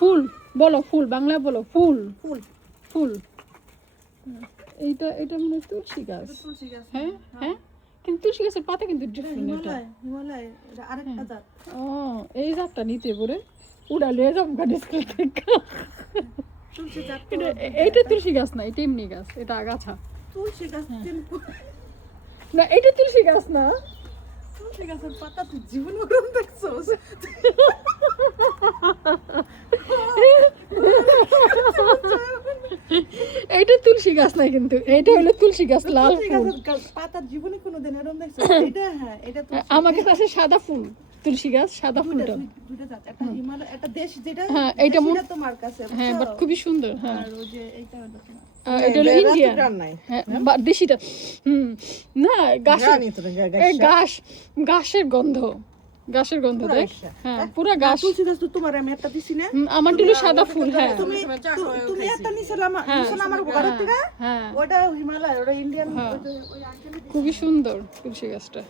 ফুল বলো, ফুল বাংলায় বলো, ফুল ফুল ফুল। এইটা এটা মনে হয় তুলসী গাছ। তুলসী গাছ। হ্যাঁ হ্যাঁ, কিন্তু তুলসী গাছের পাতা কিন্তু ডিফারেন্ট এটা। হিমালয়, হিমালয় এটা আরেকটা জাত। ও এই জাতটা নিতে পারে উড়ালে যাবো গাড়ি স্কুল থেকে। তুলসী জাত তো এইটা তুলসী গাছ না, এটা এমনি গাছ, এটা আগাছা। তুলসী গাছ না এটা তুলসী গাছ না। তুলসী গাছের পাতা তুই জীবন ওরকম দেখছোস? এইটা তুলসী গাছ না, কিন্তু এইটা হলো তুলসী গাছ, লাল তুলসী ফুল। গাছের পাতা জীবনে কোনোদিন এরকম দেখছোস? এটা হ্যাঁ, এটা তুলসী। আমার কাছে আছে সাদা ফুল, তুলসী গাছ সাদা ফুলটা। দুইটা জাত, একটা হিমালয়, একটা দেশ যেটা হ্যাঁ, এইটা সেটা তোমার কাছে। হ্যাঁ, বাট বুঝছো? খুবই সুন্দর। হ্যাঁ, আর ওই যে এইটা হলো তোমার। এটা হলো ইন্ডিয়ান। হ্যাঁ, বা দেশিটা। না গাছের, এই গাছের গন্ধ, গাছের গন্ধ দেখ। হ্যাঁ, পুরো গাছ। তুলসী গাছ তো তোমার আমি একটা দিছি না? আমার হলো সাদা ফুল। হ্যাঁ তুমি একটা নিছিলা আমার ঘরের থেকে? হ্যাঁ, ওটা হিমালয়, ওটা ইন্ডিয়ান। হ্যাঁ। ওই আঙ্কেল খুবই সুন্দর তুলসী গাছটা।